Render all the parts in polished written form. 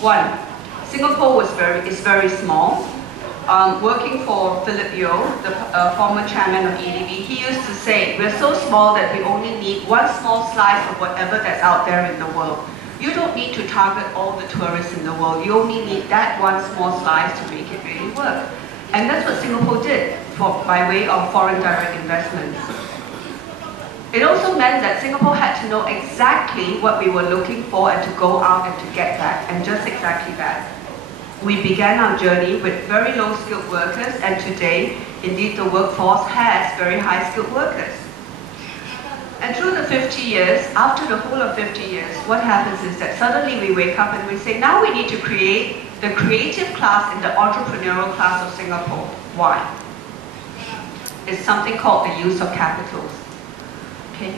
One, Singapore is very small. Working for Philip Yeo, the former chairman of EDB, he used to say, we're so small that we only need one small slice of whatever that's out there in the world. You don't need to target all the tourists in the world. You only need that one small slice to make it really work. And that's what Singapore did by way of foreign direct investments. It also meant that Singapore had to know exactly what we were looking for and to go out and to get that, and just exactly that. We began our journey with very low-skilled workers, and today, indeed, the workforce has very high-skilled workers. And through the 50 years, after the whole of 50 years, what happens is that suddenly we wake up and we say, now we need to create the creative class and the entrepreneurial class of Singapore. Why? It's something called the use of capitals. Okay.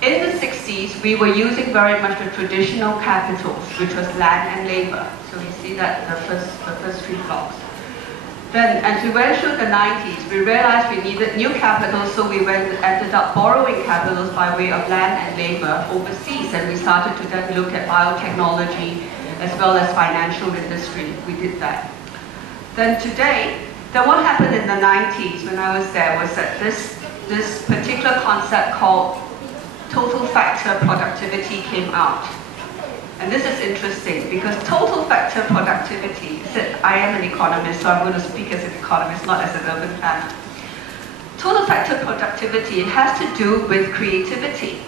In the 60s, we were using very much the traditional capitals, which was land and labor. So you see that the first three blocks. Then, as we went through the 90s, we realized we needed new capitals, so we ended up borrowing capitals by way of land and labor overseas, and we started to then look at biotechnology as well as financial industry. We did that. Then what happened in the 90s when I was there was that this particular concept called total factor productivity came out. And this is interesting because total factor productivity, I am an economist, so I'm going to speak as an economist, not as an urban planner. Total factor productivity, it has to do with creativity.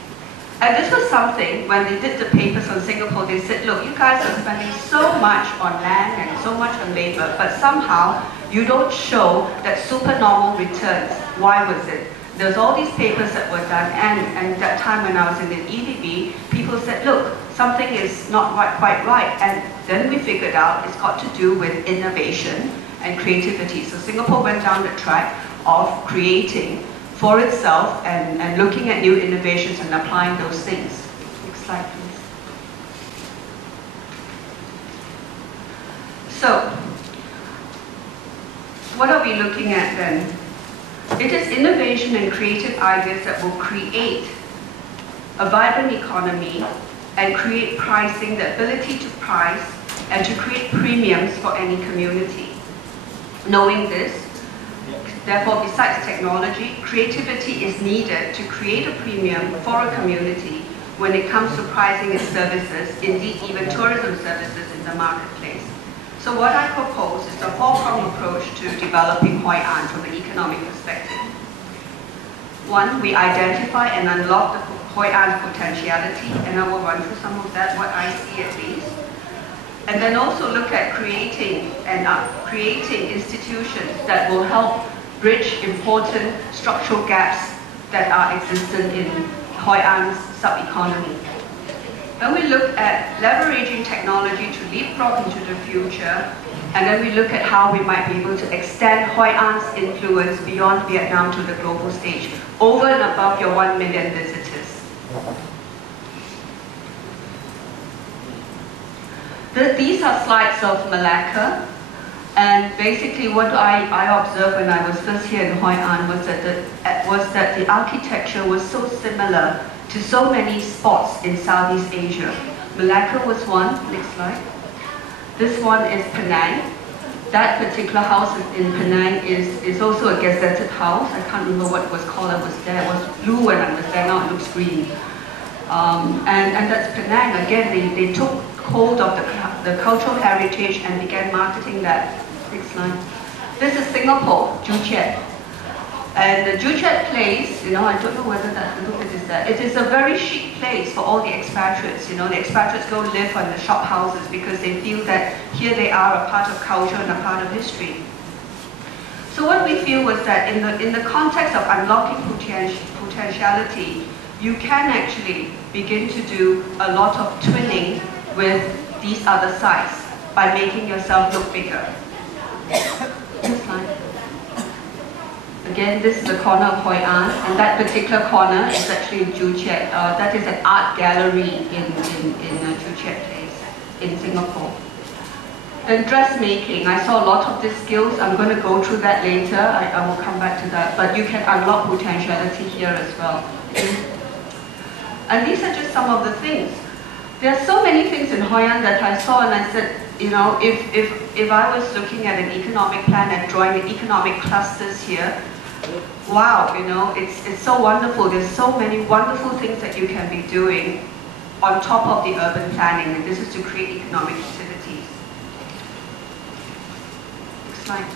And this was something, when they did the papers on Singapore, they said, look, you guys are spending so much on land and so much on labor, but somehow you don't show that supernormal returns. Why was it? There's all these papers that were done, and that time when I was in the EDB, people said, look, something is not quite right. And then we figured out it's got to do with innovation and creativity. So Singapore went down the track of creating for itself and looking at new innovations and applying those things. Next slide, please. So, what are we looking at then? It is innovation and creative ideas that will create a vibrant economy and create pricing, the ability to price and to create premiums for any community. Knowing this, therefore, besides technology, creativity is needed to create a premium for a community when it comes to pricing its services, indeed even tourism services in the marketplace. So what I propose is a four-pronged approach to developing Hoi An from an economic perspective. One, we identify and unlock the Hoi An potentiality, and I will run through some of that, what I see at least. And then also look at creating institutions that will help bridge important structural gaps that are existent in Hoi An's sub-economy. Then we look at leveraging technology to leapfrog into the future, and then we look at how we might be able to extend Hoi An's influence beyond Vietnam to the global stage, over and above your 1 million visitors. These are slides of Malacca, and basically what I observed when I was first here in Hoi An was that the architecture was so similar to so many spots in Southeast Asia. Malacca was one, next slide. This one is Penang. That particular house in Penang is also a gazetted house. I can't remember what it was called. I was there. It was blue when I was there. Now it looks green. And that's Penang. Again, they took hold of the cultural heritage and began marketing that. Next slide. This is Singapore, Joo Chiat. And the Joo Chiat place, I don't know whether that look at that. It is a very chic place for all the expatriates. The expatriates go live on the shop houses because they feel that here they are a part of culture and a part of history. So what we feel was that in the context of unlocking potentiality, you can actually begin to do a lot of twinning with these other sites by making yourself look bigger. Next slide. Again, this is the corner of Hoi An, and that particular corner is actually in Joo Chiat. That is an art gallery in Joo Chiat Place in Singapore. Then dressmaking, I saw a lot of these skills. I'm going to go through that later. I will come back to that. But you can unlock potentiality here as well. And these are just some of the things. There are so many things in Hoi An that I saw and I said, you know, if I was looking at an economic plan and drawing economic clusters here, wow, you know, it's so wonderful. There's so many wonderful things that you can be doing on top of the urban planning, and this is to create economic activities. Next slide.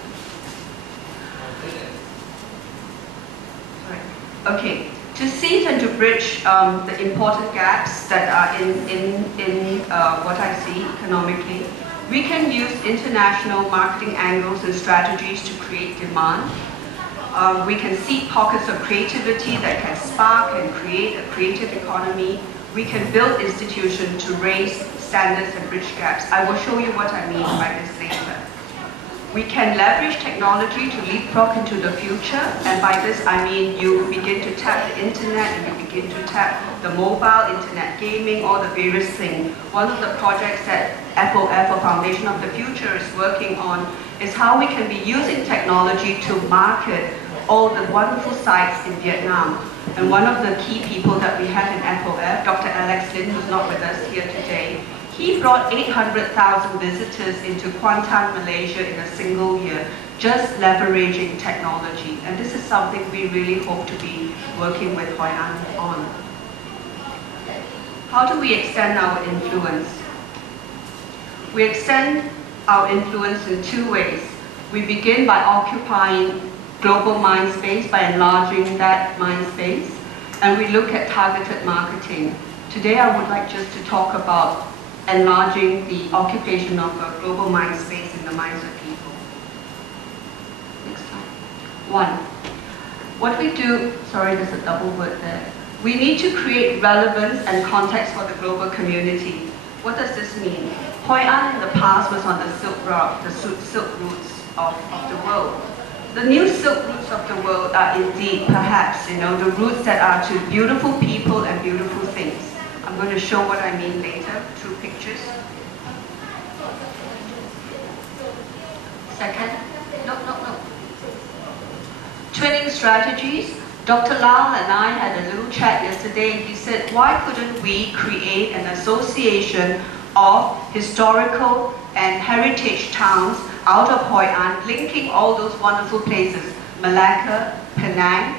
Sorry. Okay. To seize and to bridge the important gaps that are in what I see economically, we can use international marketing angles and strategies to create demand. We can seek pockets of creativity that can spark and create a creative economy. We can build institutions to raise standards and bridge gaps. I will show you what I mean by this later. We can leverage technology to leapfrog into the future, and by this I mean you begin to tap the internet and you begin to tap the mobile, internet gaming, all the various things. One of the projects that FOF, or Foundation of the Future, is working on is how we can be using technology to market all the wonderful sites in Vietnam. And one of the key people that we have in FOF, Dr. Alex Lin, who's not with us here today, he brought 800,000 visitors into Kuantan, Malaysia in a single year, just leveraging technology. And this is something we really hope to be working with Hoi An on. How do we extend our influence? We extend our influence in two ways. We begin by occupying global mind space, by enlarging that mind space, and we look at targeted marketing. Today I would like just to talk about enlarging the occupation of a global mind space in the minds of people. Next slide. One, what we do, sorry there's a double word there. We need to create relevance and context for the global community. What does this mean? Hoi An in the past was on the silk route, the silk routes of the world. The new silk routes of the world are indeed, perhaps, you know, the routes that are to beautiful people and beautiful things. I'm going to show what I mean later through pictures. Second, no. Twinning strategies. Dr. Lau and I had a little chat yesterday, and he said, why couldn't we create an association of historical and heritage towns out of Hoi An, linking all those wonderful places, Malacca, Penang,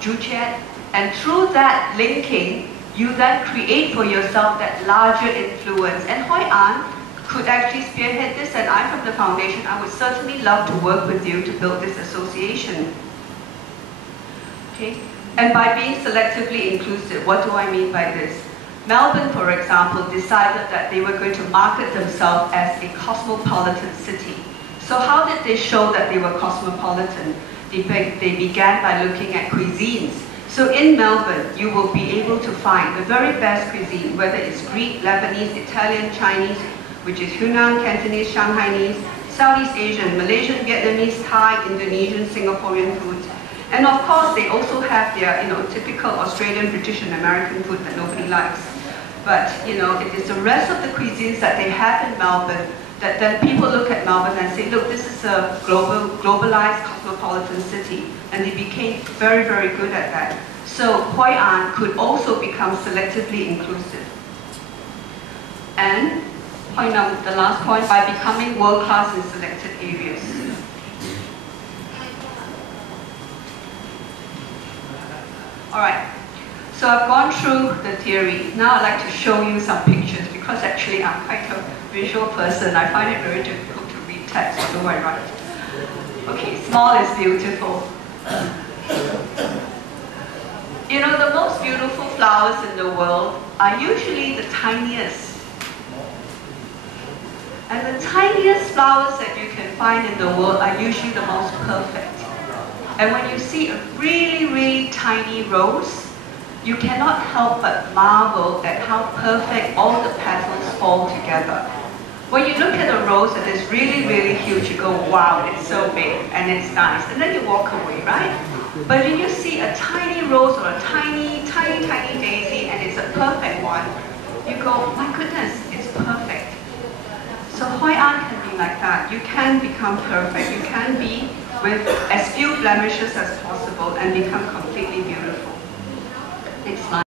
Joo Chiat, and through that linking, you then create for yourself that larger influence. And Hoi An could actually spearhead this, and I from the foundation, I would certainly love to work with you to build this association. Okay? And by being selectively inclusive, what do I mean by this? Melbourne, for example, decided that they were going to market themselves as a cosmopolitan city. So how did they show that they were cosmopolitan? They began by looking at cuisines. So in Melbourne, you will be able to find the very best cuisine, whether it's Greek, Lebanese, Italian, Chinese, which is Hunan, Cantonese, Shanghainese, Southeast Asian, Malaysian, Vietnamese, Thai, Indonesian, Singaporean foods. And of course, they also have their, typical Australian, British, and American food that nobody likes. But, it is the rest of the cuisines that they have in Melbourne that then people look at Melbourne and say, look, this is a globalized cosmopolitan city. And they became very, very good at that. So Hoi An could also become selectively inclusive. And the last point, by becoming world-class in selected areas. All right, so I've gone through the theory. Now I'd like to show you some pictures because actually I'm quite a visual person. I find it very difficult to read text, although I write. Okay, small is beautiful. The most beautiful flowers in the world are usually the tiniest. And the tiniest flowers that you can find in the world are usually the most perfect. And when you see a really, really tiny rose, you cannot help but marvel at how perfect all the petals fall together. When you look at a rose that is really, really huge, you go, wow, it's so big and it's nice. And then you walk away, right? But when you see a tiny rose or a tiny, tiny, tiny daisy and it's a perfect one, you go, my goodness, it's perfect. So Hoi An can be like that. You can become perfect. You can be with as few blemishes as possible and become completely beautiful. Next slide.